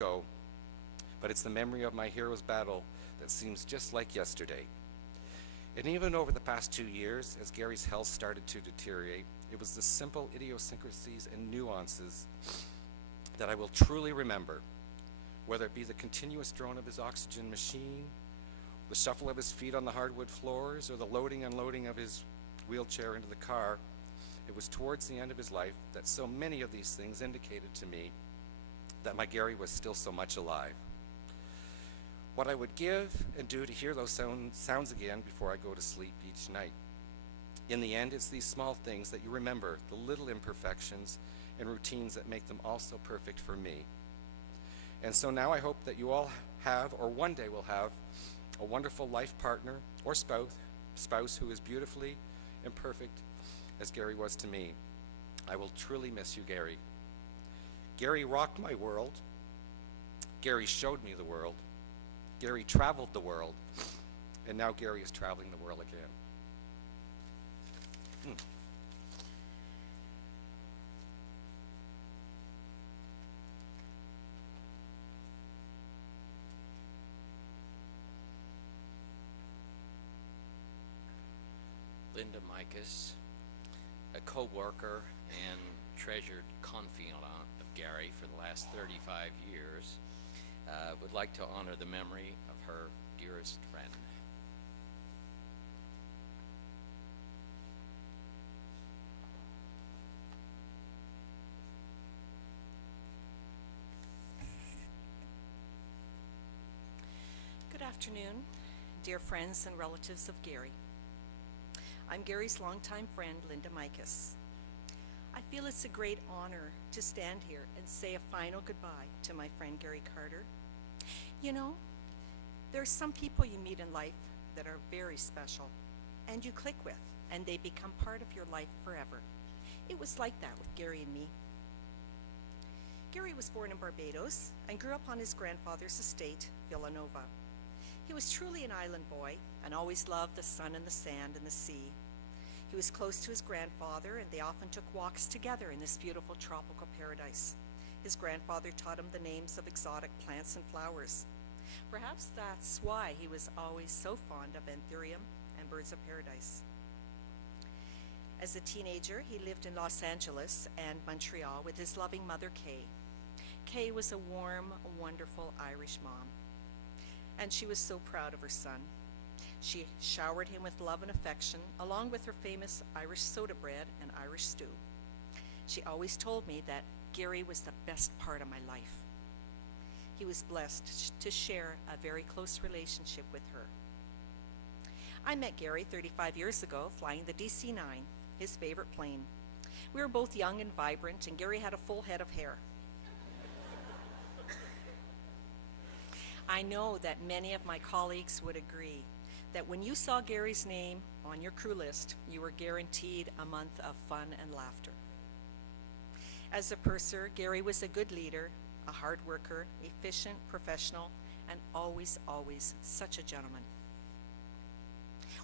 ago, but it's the memory of my hero's battle that seems just like yesterday. And even over the past 2 years, as Gary's health started to deteriorate, it was the simple idiosyncrasies and nuances that I will truly remember, whether it be the continuous drone of his oxygen machine, the shuffle of his feet on the hardwood floors, or the loading and unloading of his wheelchair into the car. It was towards the end of his life that so many of these things indicated to me that my Gary was still so much alive. What I would give and do to hear those sounds again before I go to sleep each night. In the end, it's these small things that you remember, the little imperfections and routines that make them all so perfect for me. And so now I hope that you all have, or one day will have, a wonderful life partner or spouse who is beautifully and perfect as Gary was to me. I will truly miss you, Gary. Gary rocked my world. Gary showed me the world. Gary traveled the world. And now Gary is traveling the world again. Linda Mikas, a co-worker and treasured confidant of Gary for the last 35 years, would like to honor the memory of her dearest friend. Good afternoon, dear friends and relatives of Gary. I'm Gary's longtime friend, Linda Mikas. I feel it's a great honor to stand here and say a final goodbye to my friend Gary Carter. You know, there are some people you meet in life that are very special and you click with, and they become part of your life forever. It was like that with Gary and me. Gary was born in Barbados and grew up on his grandfather's estate, Villanova. He was truly an island boy and always loved the sun and the sand and the sea. He was close to his grandfather, and they often took walks together in this beautiful tropical paradise. His grandfather taught him the names of exotic plants and flowers. Perhaps that's why he was always so fond of anthurium and birds of paradise. As a teenager, he lived in Los Angeles and Montreal with his loving mother, Kay. Kay was a warm, wonderful Irish mom, and she was so proud of her son. She showered him with love and affection, along with her famous Irish soda bread and Irish stew. She always told me that Gary was the best part of my life. He was blessed to share a very close relationship with her. I met Gary 35 years ago flying the DC-9, his favorite plane. We were both young and vibrant, and Gary had a full head of hair. I know that many of my colleagues would agree that when you saw Gary's name on your crew list, you were guaranteed a month of fun and laughter. As a purser, Gary was a good leader, a hard worker, efficient, professional, and always, always such a gentleman.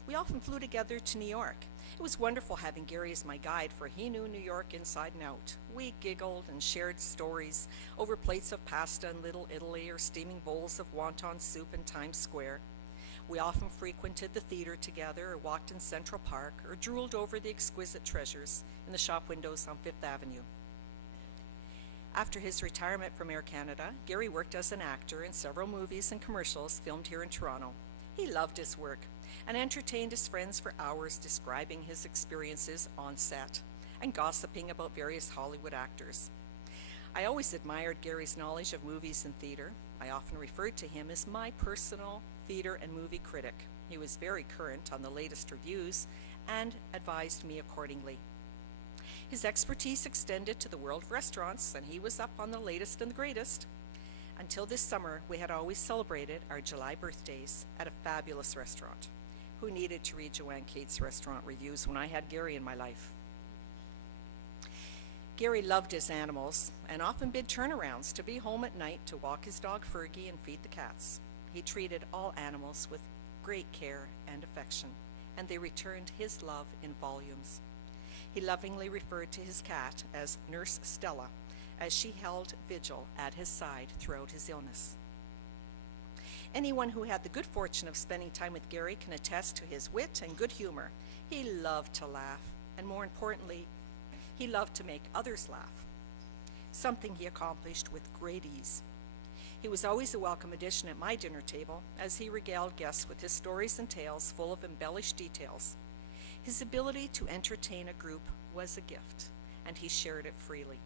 We often flew together to New York. It was wonderful having Gary as my guide, for he knew New York inside and out. We giggled and shared stories over plates of pasta in Little Italy or steaming bowls of wonton soup in Times Square. We often frequented the theater together, or walked in Central Park, or drooled over the exquisite treasures in the shop windows on Fifth Avenue. After his retirement from Air Canada, Gary worked as an actor in several movies and commercials filmed here in Toronto. He loved his work and entertained his friends for hours describing his experiences on set and gossiping about various Hollywood actors. I always admired Gary's knowledge of movies and theater. I often referred to him as my personal theater and movie critic. He was very current on the latest reviews and advised me accordingly. His expertise extended to the world of restaurants, and he was up on the latest and the greatest. Until this summer, we had always celebrated our July birthdays at a fabulous restaurant. Who needed to read Joanne Cates' restaurant reviews when I had Gary in my life? Gary loved his animals and often bid turnarounds to be home at night to walk his dog Fergie and feed the cats. He treated all animals with great care and affection, and they returned his love in volumes. He lovingly referred to his cat as Nurse Stella, as she held vigil at his side throughout his illness. Anyone who had the good fortune of spending time with Gary can attest to his wit and good humor. He loved to laugh, and more importantly, he loved to make others laugh, something he accomplished with great ease. He was always a welcome addition at my dinner table, as he regaled guests with his stories and tales full of embellished details. His ability to entertain a group was a gift, and he shared it freely.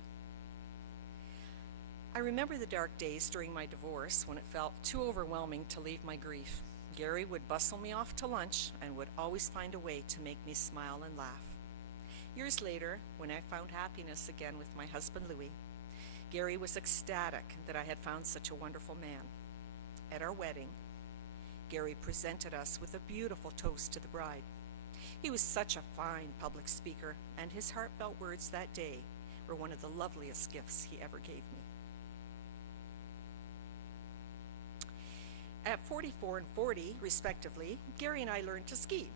I remember the dark days during my divorce when it felt too overwhelming to leave my grief. Gary would bustle me off to lunch and would always find a way to make me smile and laugh. Years later, when I found happiness again with my husband Louis, Gary was ecstatic that I had found such a wonderful man. At our wedding, Gary presented us with a beautiful toast to the bride. He was such a fine public speaker, and his heartfelt words that day were one of the loveliest gifts he ever gave me. At 44 and 40, respectively, Gary and I learned to ski.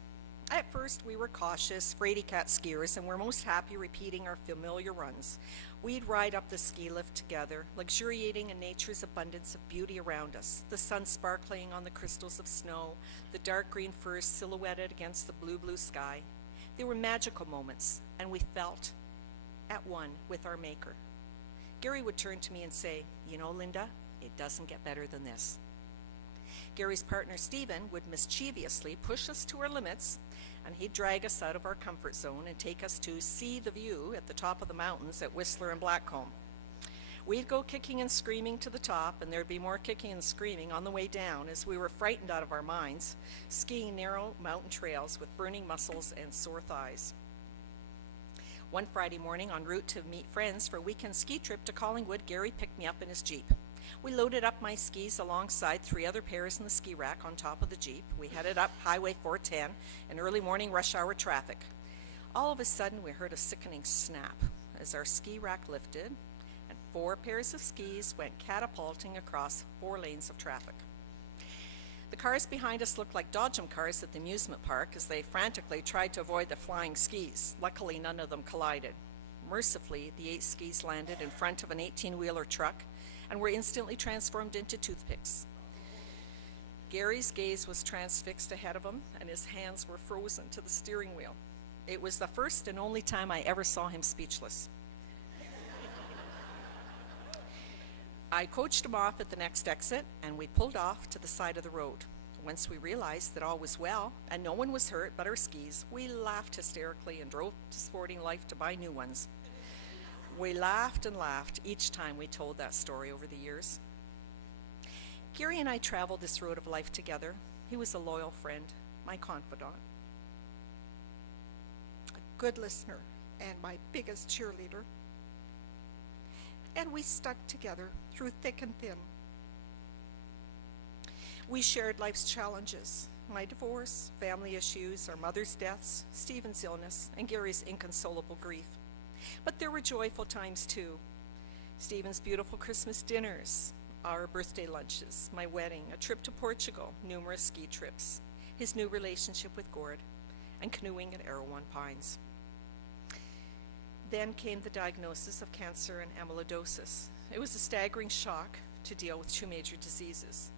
At first, we were cautious, fraidy cat skiers, and were most happy repeating our familiar runs. We'd ride up the ski lift together, luxuriating in nature's abundance of beauty around us, the sun sparkling on the crystals of snow, the dark green firs silhouetted against the blue, blue sky. They were magical moments, and we felt at one with our maker. Gary would turn to me and say, "You know, Linda, it doesn't get better than this." Gary's partner, Stephen, would mischievously push us to our limits, and he'd drag us out of our comfort zone and take us to see the view at the top of the mountains at Whistler and Blackcomb. We'd go kicking and screaming to the top, and there'd be more kicking and screaming on the way down as we were frightened out of our minds, skiing narrow mountain trails with burning muscles and sore thighs. One Friday morning, en route to meet friends for a weekend ski trip to Collingwood, Gary picked me up in his Jeep. We loaded up my skis alongside 3 other pairs in the ski rack on top of the Jeep. We headed up Highway 410 in early morning rush hour traffic. All of a sudden, we heard a sickening snap as our ski rack lifted, and 4 pairs of skis went catapulting across 4 lanes of traffic. The cars behind us looked like dodgem cars at the amusement park as they frantically tried to avoid the flying skis. Luckily, none of them collided. Mercifully, the 8 skis landed in front of an 18-wheeler truck and were instantly transformed into toothpicks. Gary's gaze was transfixed ahead of him, and his hands were frozen to the steering wheel. It was the first and only time I ever saw him speechless. I coached him off at the next exit, and we pulled off to the side of the road. Once we realized that all was well and no one was hurt but our skis, we laughed hysterically and drove to Sporting Life to buy new ones. We laughed and laughed each time we told that story over the years. Gary and I traveled this road of life together. He was a loyal friend, my confidant, a good listener, and my biggest cheerleader. And we stuck together through thick and thin. We shared life's challenges, my divorce, family issues, our mother's deaths, Stephen's illness, and Gary's inconsolable grief. But there were joyful times too. Stephen's beautiful Christmas dinners, our birthday lunches, my wedding, a trip to Portugal, numerous ski trips, his new relationship with Gord, and canoeing at Erewhon Pines. Then came the diagnosis of cancer and amyloidosis. It was a staggering shock to deal with 2 major diseases.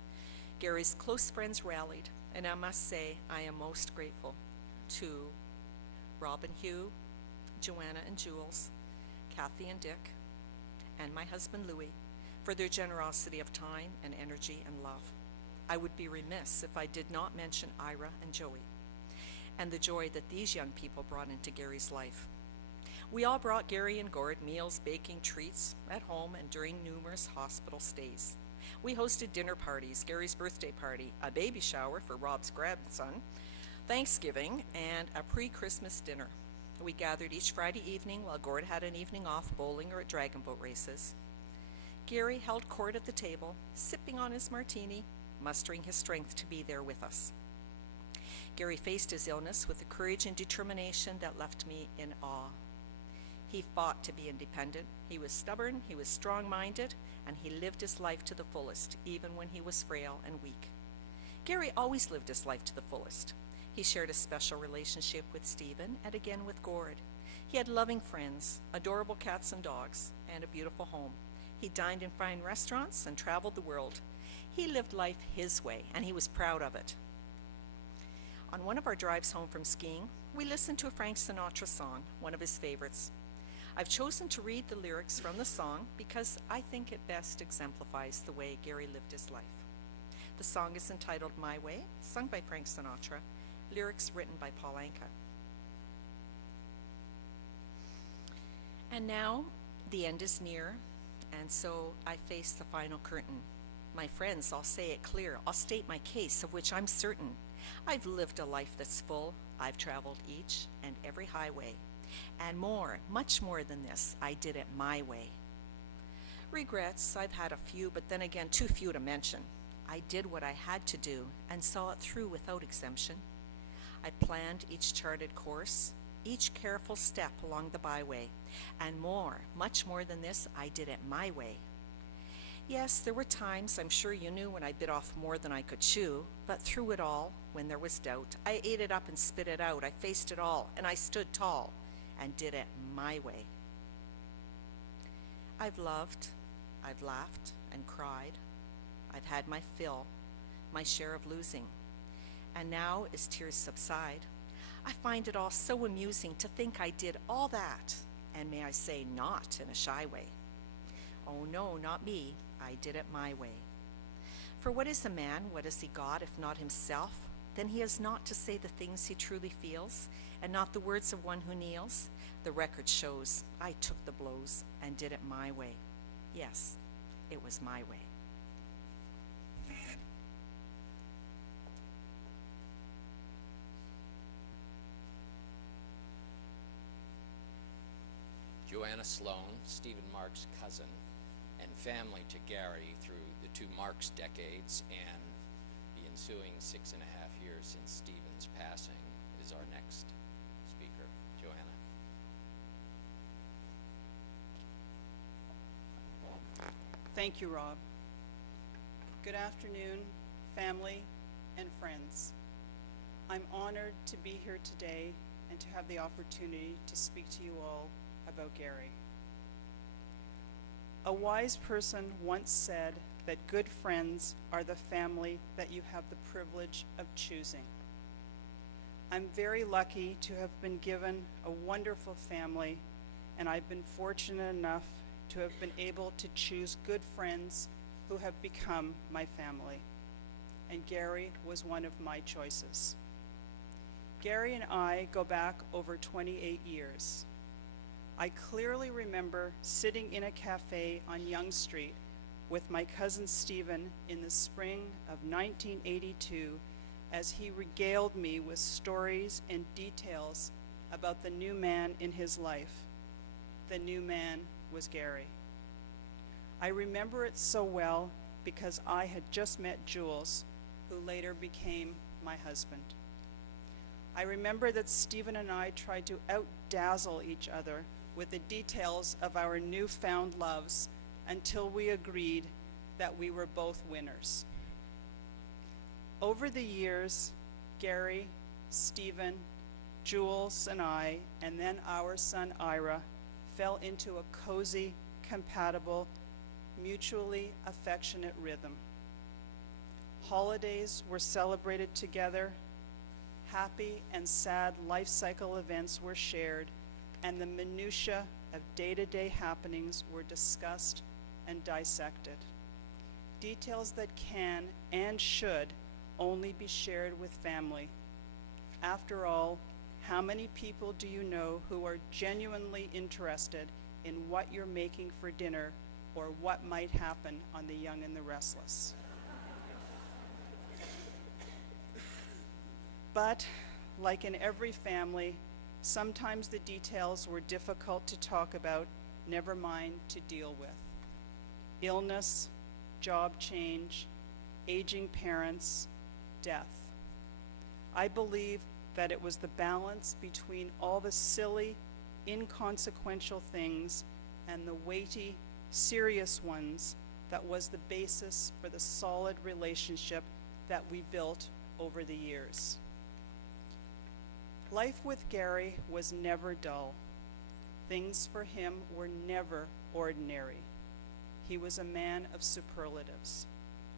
Gary's close friends rallied, and I must say I am most grateful to Rob and Hugh, Joanna and Jules, Kathy and Dick, and my husband Louis for their generosity of time and energy and love. I would be remiss if I did not mention Ira and Joey and the joy that these young people brought into Gary's life. We all brought Gary and Gord meals, baking treats at home and during numerous hospital stays. We hosted dinner parties, Gary's birthday party, a baby shower for Rob's grandson, Thanksgiving, and a pre-Christmas dinner. We gathered each Friday evening while Gord had an evening off bowling or at dragon boat races. Gary held court at the table, sipping on his martini, mustering his strength to be there with us. Gary faced his illness with a courage and determination that left me in awe. He fought to be independent. He was stubborn, he was strong-minded, and he lived his life to the fullest, even when he was frail and weak. Gary always lived his life to the fullest. He shared a special relationship with Stephen and again with Gord. He had loving friends, adorable cats and dogs, and a beautiful home. He dined in fine restaurants and traveled the world. He lived life his way, and he was proud of it. On one of our drives home from skiing, we listened to a Frank Sinatra song, one of his favorites. I've chosen to read the lyrics from the song because I think it best exemplifies the way Gary lived his life. The song is entitled My Way, sung by Frank Sinatra, lyrics written by Paul Anka. And now, the end is near, and so I face the final curtain. My friends, I'll say it clear. I'll state my case, of which I'm certain. I've lived a life that's full. I've traveled each and every highway. And more, much more than this, I did it my way. Regrets, I've had a few, but then again, too few to mention. I did what I had to do and saw it through without exemption. I planned each charted course, each careful step along the byway, and more, much more than this, I did it my way. Yes, there were times, I'm sure you knew, when I bit off more than I could chew, but through it all, when there was doubt, I ate it up and spit it out. I faced it all, and I stood tall and did it my way. I've loved, I've laughed and cried. I've had my fill, my share of losing. And now, as tears subside, I find it all so amusing to think I did all that, and may I say, not in a shy way. Oh no, not me. I did it my way. For what is a man, what is he got, if not himself? Then he has not to say the things he truly feels, and not the words of one who kneels. The record shows I took the blows and did it my way. Yes, it was my way. Joanna Sloan, Stephen Mark's cousin, and family to Gary through the two Marks decades and the ensuing 6.5 years since Stephen's passing, is our next speaker. Joanna. Thank you, Rob. Good afternoon, family and friends. I'm honored to be here today and to have the opportunity to speak to you all about Gary. A wise person once said that good friends are the family that you have the privilege of choosing. I'm very lucky to have been given a wonderful family, and I've been fortunate enough to have been able to choose good friends who have become my family. And Gary was one of my choices. Gary and I go back over 28 years. I clearly remember sitting in a cafe on Yonge Street with my cousin Stephen in the spring of 1982 as he regaled me with stories and details about the new man in his life. The new man was Gary. I remember it so well because I had just met Jules, who later became my husband. I remember that Stephen and I tried to outdazzle each other with the details of our newfound loves until we agreed that we were both winners. Over the years, Gary, Stephen, Jules, and I, and then our son Ira, fell into a cozy, compatible, mutually affectionate rhythm. Holidays were celebrated together, happy and sad life cycle events were shared, and the minutiae of day-to-day happenings were discussed and dissected. Details that can and should only be shared with family. After all, how many people do you know who are genuinely interested in what you're making for dinner or what might happen on The Young and the Restless? But, like in every family, sometimes the details were difficult to talk about, never mind to deal with. Illness, job change, aging parents, death. I believe that it was the balance between all the silly, inconsequential things and the weighty, serious ones that was the basis for the solid relationship that we built over the years. Life with Gary was never dull. Things for him were never ordinary. He was a man of superlatives.